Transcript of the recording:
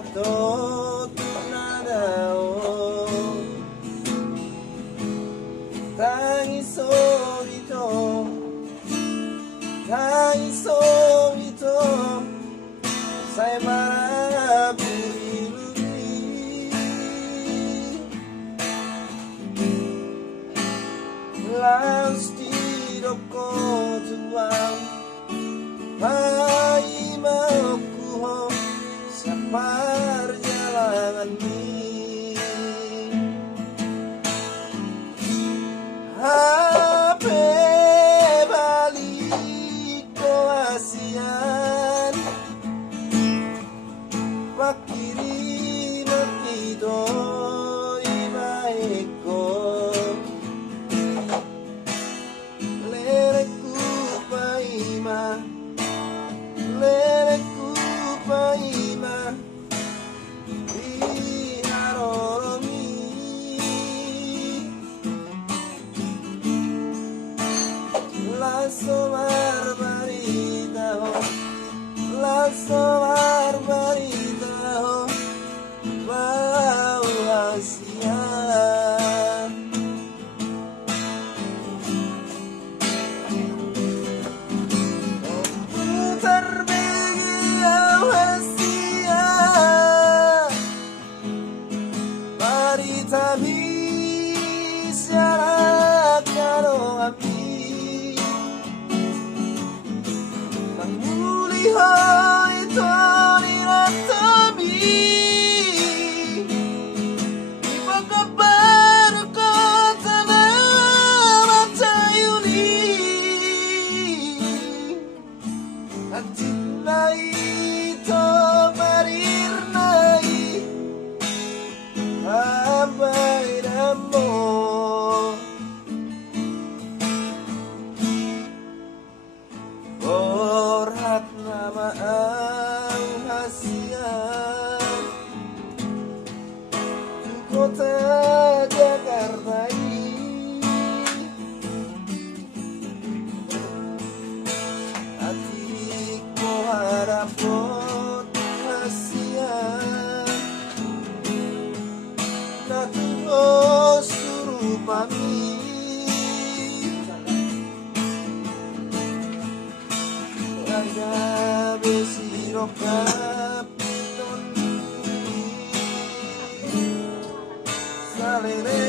となを大そぎと大そぎとさえばらぶりぶりLastiro ko tuwang Hai mauku sa perjalanan ini Hape balik ko asian Pakiri makito ibaik ko Leleku paima Leleku paima Di haroromi Lasso barbarita Lasso barbarita Bawa siang Tapi syarat kalau api Nang muli ito nilatami Ipagkabaru ko tanah matayuni At na ito marirnai Abay na mo Borhat na maang hasian Di kota Jakarta Atik mo harap mo hasian Natuos suruh pamit Raga besiro kapiton Salere